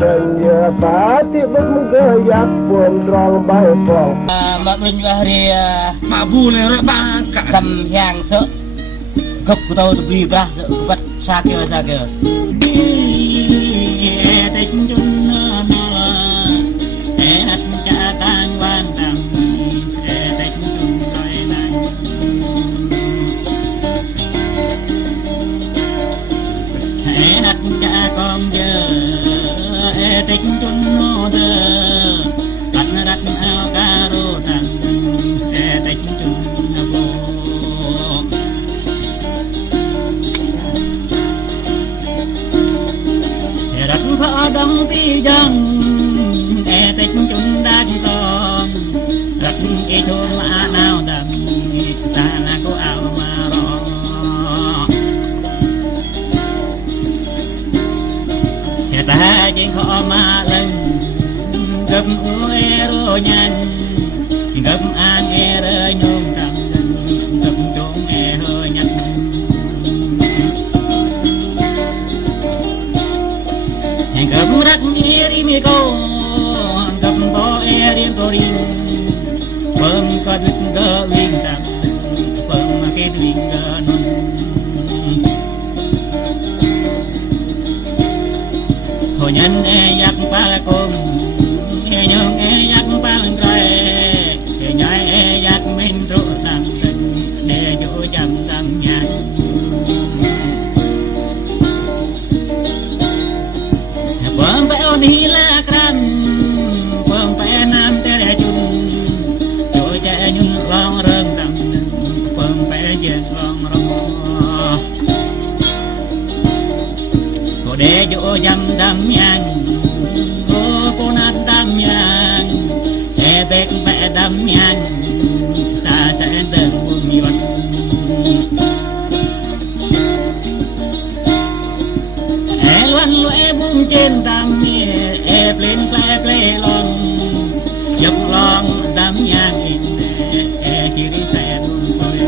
dan ya pati bermugayak pun terang baik pong. Mak menjuari mak boleh rak bangka. Kam yang se kep tahu tu beli beras kuat sakit. Tình chung nó cha tang quan tâm tình chung rồi này hát cha con giờ tình chung nó đơ anh đặt ao ca rô thằng tình chung nó vô đặt khó đông tí dân tình chung đan con đặt cái thôn mà nào đầm ta là có áo mà rõ cái ta chỉ khó mà lần gặp ue rô nhanh gặp an e rơi nhung trầm gặp trốn e hơi nhanh gặp rắc đi mi cô gặp bo e đi tori bơm có được gỡ linh đằng bơm cái linh gỡ non hồ nhân e yak pa công e nhung e yak pa rồi e nhai e yak min ro tam để chỗ chăm tam nhai bơm phải ôn hi la kran bơm phải nam te để chung chỗ chạy nhung long rừng đầm bơm phải dệt long rong cô để chỗ dăm đam nhang cô nát đam nhang để bẹt bẹ đam nhang ta sẽ đừng buông nhọn loan loe buông trên tam e lên ple lon dọc lon đám nhang in e khi đi xe buông tôi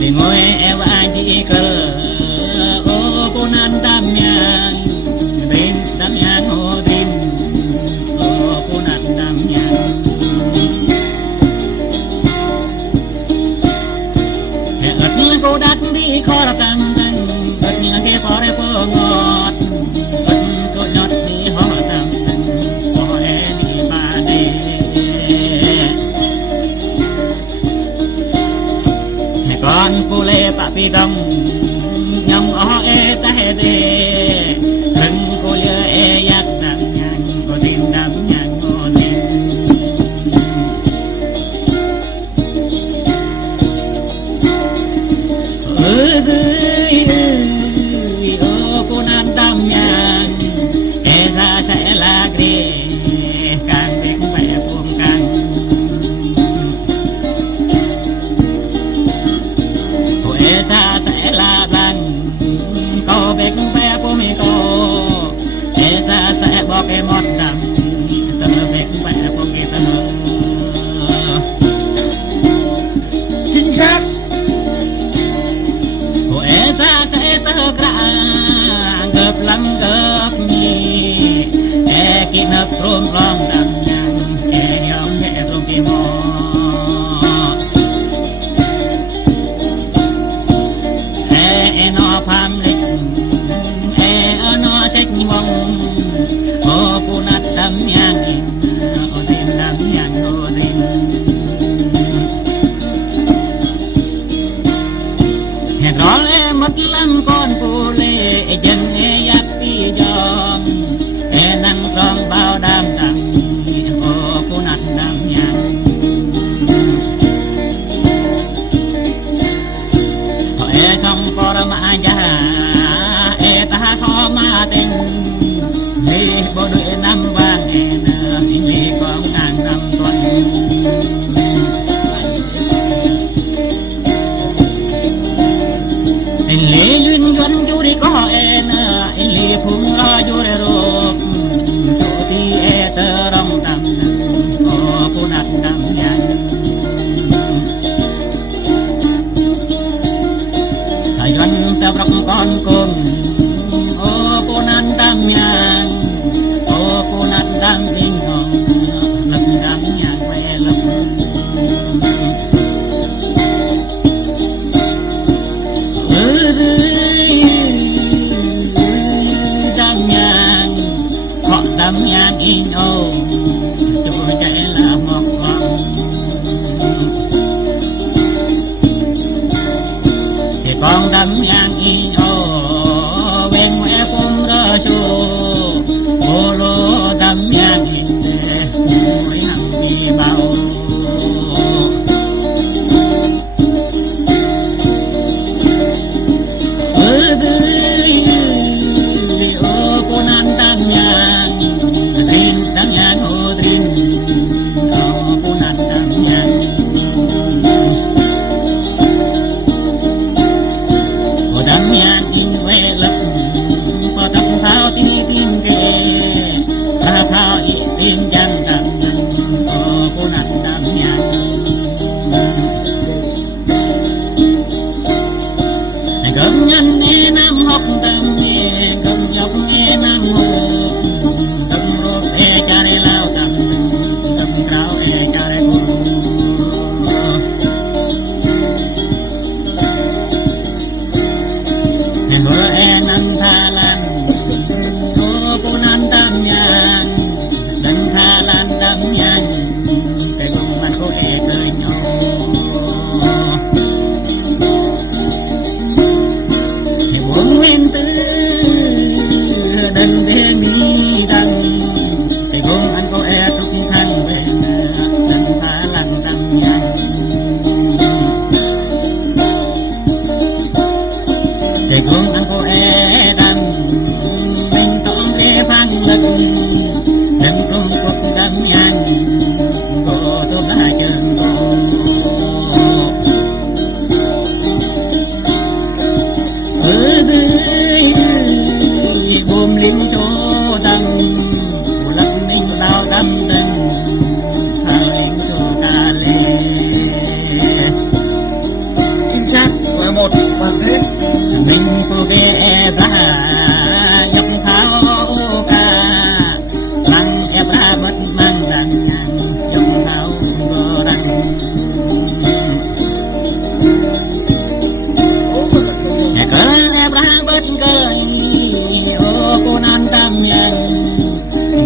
đi ngồi e vai đi cơ ô cô nan đám nhang bên đám nhang ô tin ô cô nan đám nhang cô đặt đi khó là tăng ớt như cái phó đấy phô ngọt ớt cô nhọt đi hóa tăng phó e đi ba đi con cô lê bà pi đông nhầm ó e ta hê đê thân cô lê e yak đam nhang cô tin đam nhang cô tin cô nan tam nhang e ra sẽ là ghê càng tiếng vẻ buông càng cô e ra sẽ là răng cô biết vẻ của mình cô e ra sẽ bỏ cái mót đầm tớ biết vẻ của người ta chính xác ra sẽ tơ cả gập lăng gập nhì e kia nấp rôm rong đầm nhang e nhóm nhẹ rôm kia mò e nó phàm lịch e nó trách mong ô cô nát đầm nhang ô tim đầm nhang ô tim rõ mất lắm con cô lê dân e yak pi giom e năng rong bao đam đam ô cô nát đam nhang e song por ma ja e ta tho ma tình li bộ đội năm vàng e na li con nàng năm tuần lê duyên duân chú đi có en lê phung ra chú để rộp chú đi e tơ rong đầm ô cô nát đầm nhang thầy duân tập rọc con côn ô cô nan tam nhang ô cô nan tam kinh hồng lập tam nhang quê lập tam nhang họ tam nhang in ô trôi chạy là một con thì con tam nhang in ô bên ngoại cung rơ su ô lô tam nhang in mỗi hằng đi bao ô cô nan tam nhang rin tam nhang ô rin ô cô nan tam nhang ô tam nhang in quê lập có tập thao tim kê ta thao tim chẳng tam ô cô nan tam nhang gầm nhân nghe nam học tâm nghe gầm dọc nghe nam học tâm rốt e cha re lao tâm tâm trao e cha re cô nên bữa e nan tha lan ô cô nan tam nhang nan tha lan tam nhang cái gông man cô e cười nhau nguyên tư đần đê mi đằng thì gồm anh cô e trúc thanh về đằng ta lăng đằng nhang thì gồm anh cô e đằng mình tổng lê phang lực đằng trung quốc đằng nhang cô tôi đã chân cô bùm linh chỗ đằng lập minh bao đâm đằng thao linh chỗ ta lê chính xác là một bằng thế mình cô về ra nhập thao ca lăng ép ra bất mang đằng nhập thao vô đằng cỡ ép ra bất cỡ cô nan tam nhang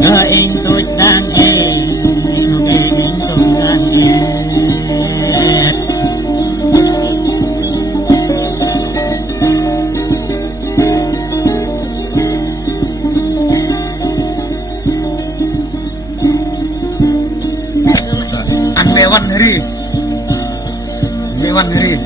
ngờ in tôi đang e cô kê in tôi đang e ăn mẹ văn đi mẹ văn đi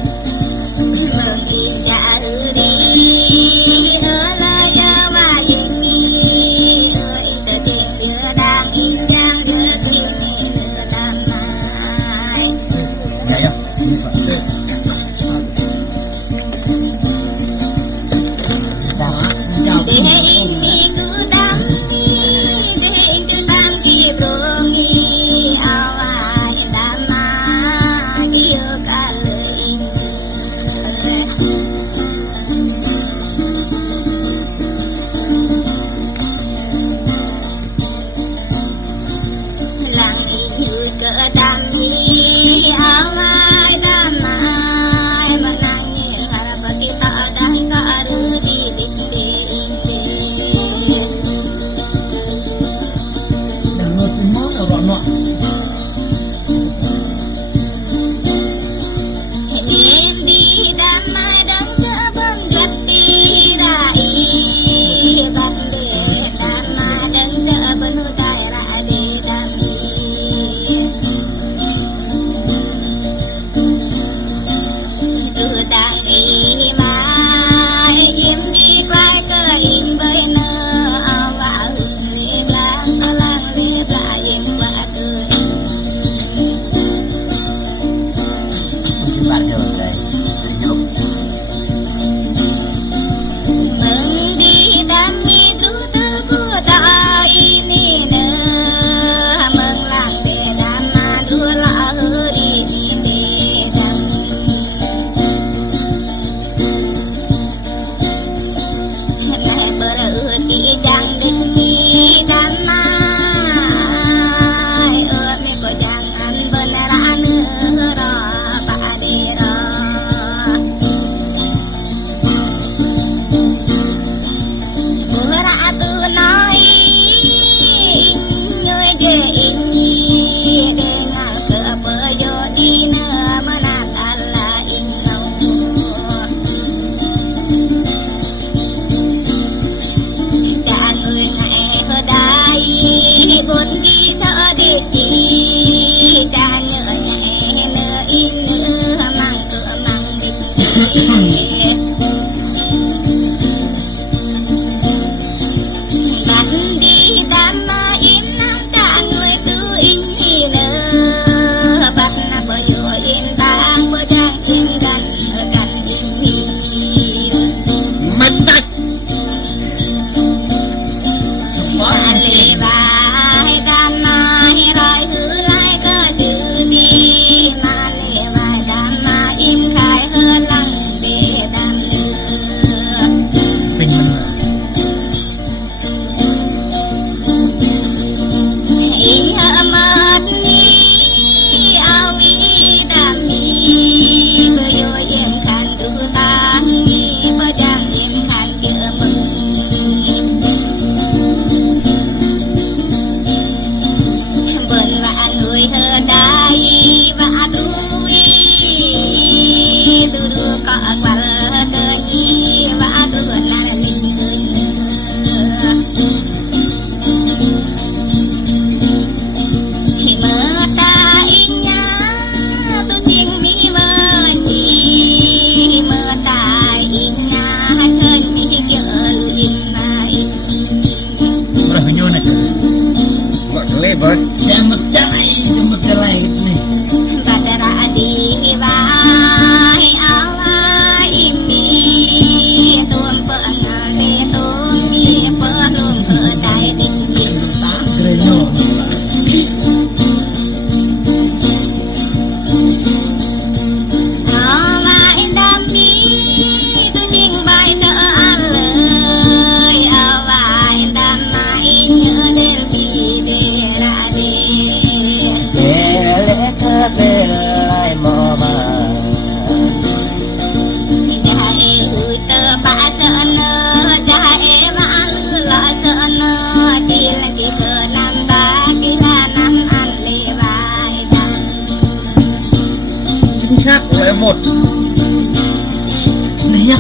một này nhá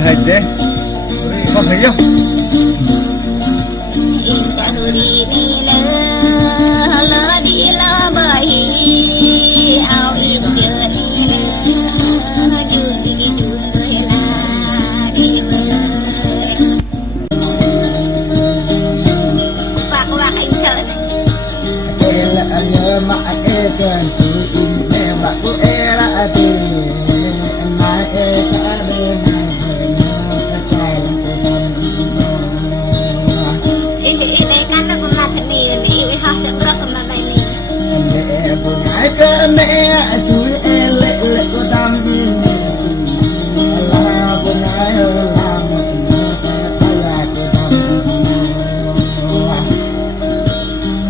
hình đấy có thấy không mà e cần sự in em mà cô e là gì mà e cả đêm cái mẹ suy e lệ lệ có đam gì là cô nói làm phải là cô đam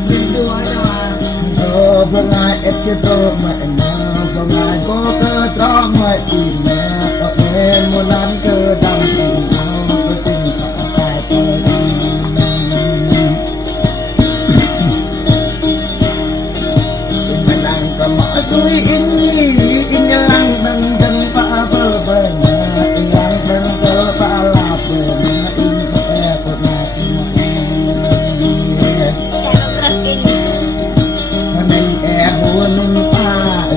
mình đùa đâu cô ngài ép chết tôi mà cô ngài cô cơ cho mà tìm mẹ có em muốn làm cơ đam gì cô tình phải tôi tôi in yang đang đang pa bơ bơ yang đang bơ pa la bơ in e ko na nên e buồn pa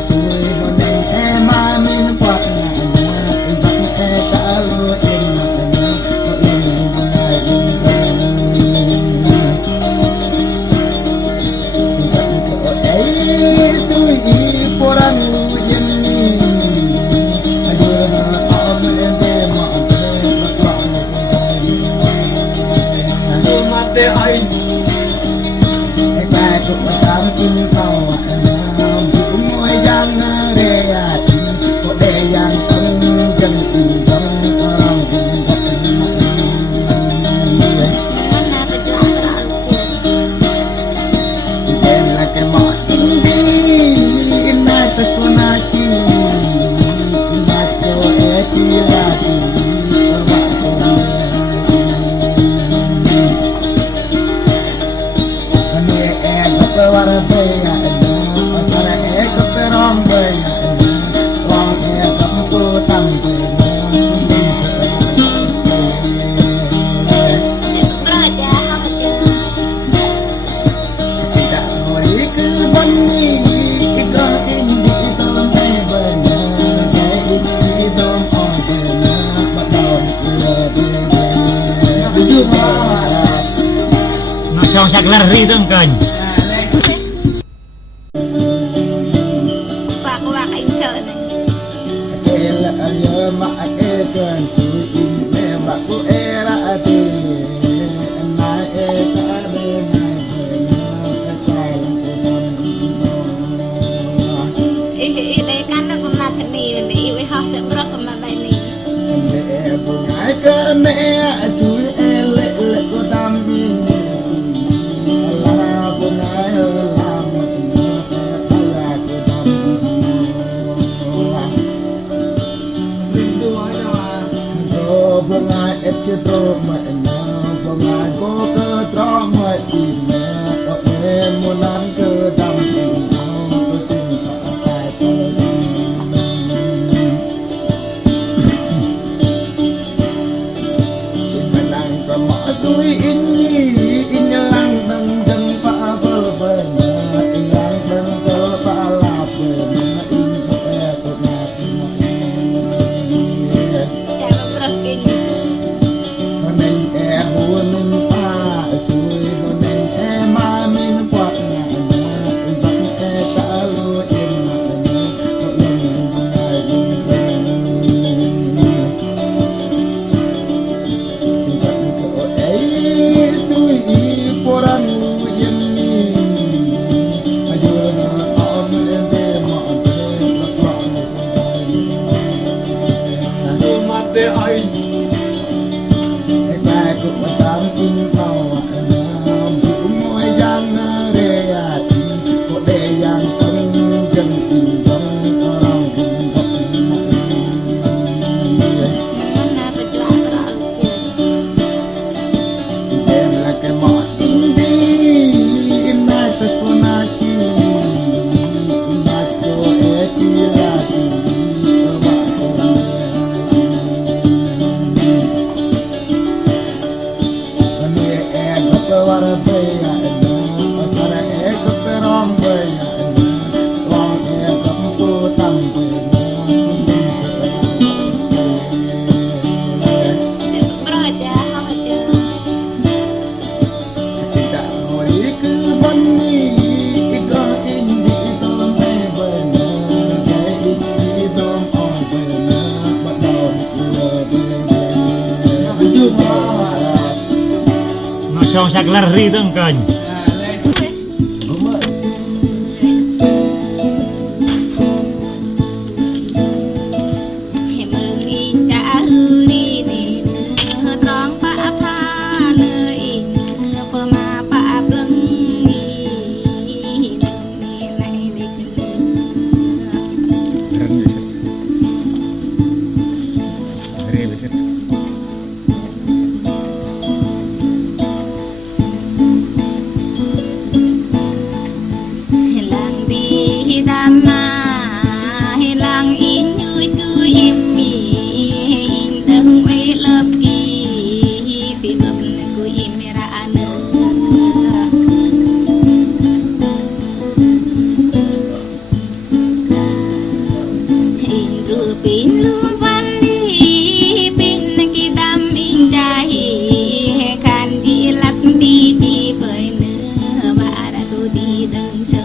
tôi nên e ma min quạt na in e ta lu in in kau bu moi yang re ya ko de yang tâm chân in dong orang in la ke mo in di in na ta ko na ki in na ko e ti la ti Para saya, para ekor terong saya, orang ekor putang tidak boleh ke bani, ikrar ini dalam benar, ini dalam benar, betul lebih baik. Nó xong sạc lari tuh kan. dan suci memang ku era ti na eta de na sayang đây cắn nó cũng là thật nì mình đi với họ sẽ bớt mà bài nì mẹ bungai ke mẹ suci ele le ku tam ni la bungai la bunga et cetro ma na bunga go ke tro ma ti na o e mulan ke dam ti na o tin ka ai to in lang ka ma sui in ni in lang nang dang pa ba ba na in lang dang ko pa la ba na in ko e ko na ti ma chả có bớt kinh mình e buồn pa suy mình e ma min quạt nhà bắt e ta lu in mà mình ngày ấy suy poran yên ayo om de ma de mate ai ta cũng tám chín bao nam chữ môi giang rê ti có đề giang tâm dân tình vong lòng tình vọng nó bị lạ lạ em là cái mỏ tình đi em nay ta có na chi em nay cho e chi là chi Para baya na para e ko perom baya na long e kam ko tam bớt chả không phải chơi ta hoi ku ban ni ko in di don pe ba na ke in di don on ba na ba don ku du ba nó xong sạc lар ri tâm cành thì mừng in cả hư đi nè nửa tròn bạ pha nơi nửa phơ mà bạ lưng đi này để lang đi đam na lang in như cứ im mì in đừng mấy lớp kỳ bị bập cứ im ra nữa in rùa pin luôn văn đi pin kỳ đam in trái can đi lắc đi bị bởi nữa và đã tôi đi đừng sợ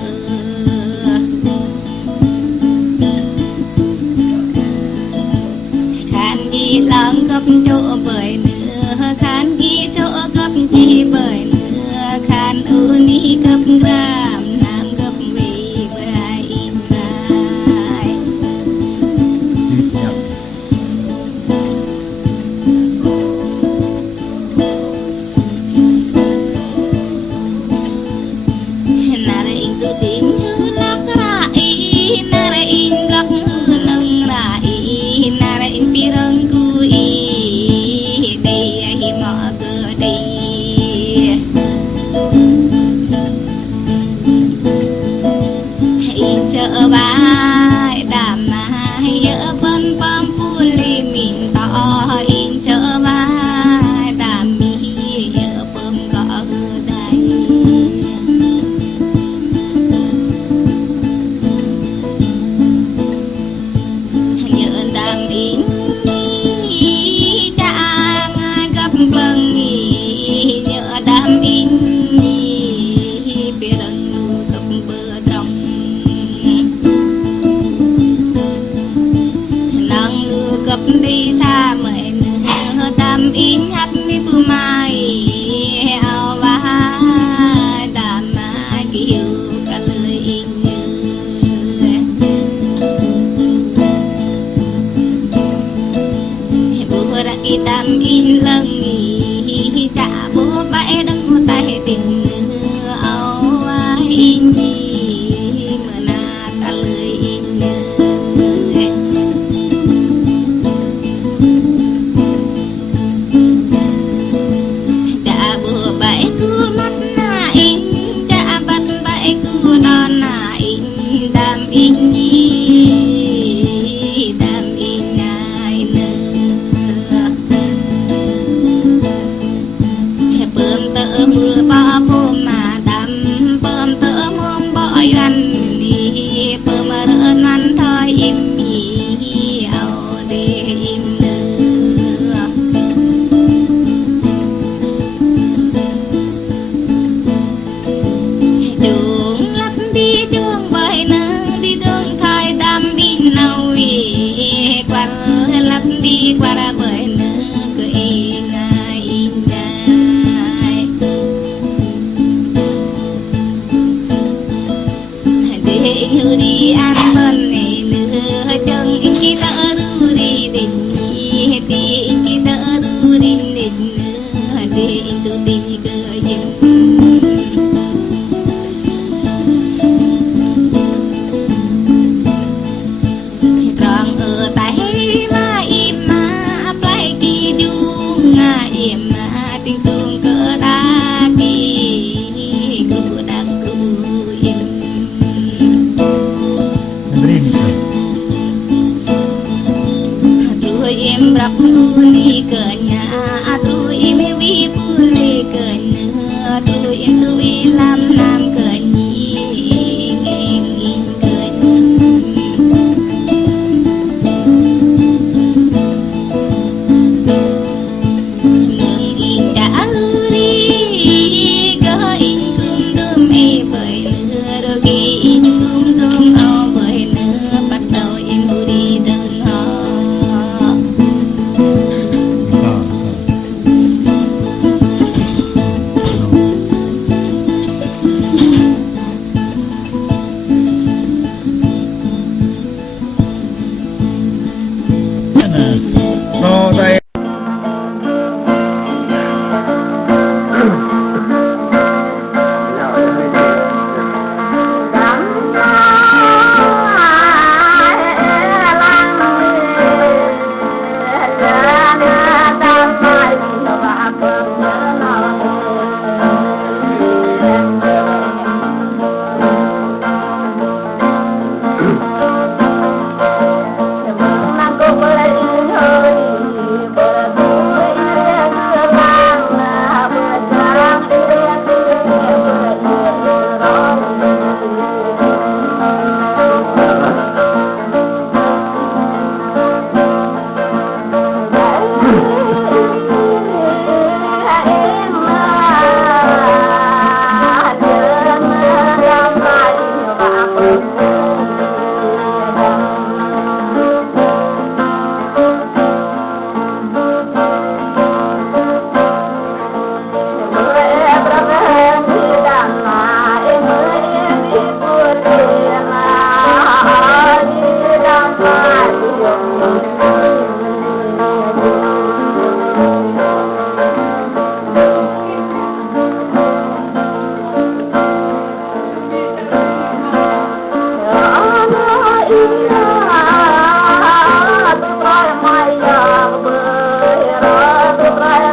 khán đi lắng gấp chỗ bởi nữa khán đi chỗ gấp chi bởi nữa khán ưu ni gấp gram nàng gấp vì bởi ai in bài nara in tu tin hư lắc ra i nara in lắc hư lăng ra i nara in pirang ku i đam in lăng nghỉ chả bố bãi đăng tay tình áo in gì mà na ta lời in chả bố bãi cứ mắt na in chả bắt bãi cứ đòn na in đam in đi qua ra bởi nước cười ngay để như đi ăn bên này nửa chân khi ta đưa đi định thì khi ta đưa đi định để tu đi cơ duyên tròn ở tại tình thương cỡ đá kỳ cứ đang cứ im rồi em rap ni cỡ nhà rồi em vi puli cỡ nhà rồi em tu làm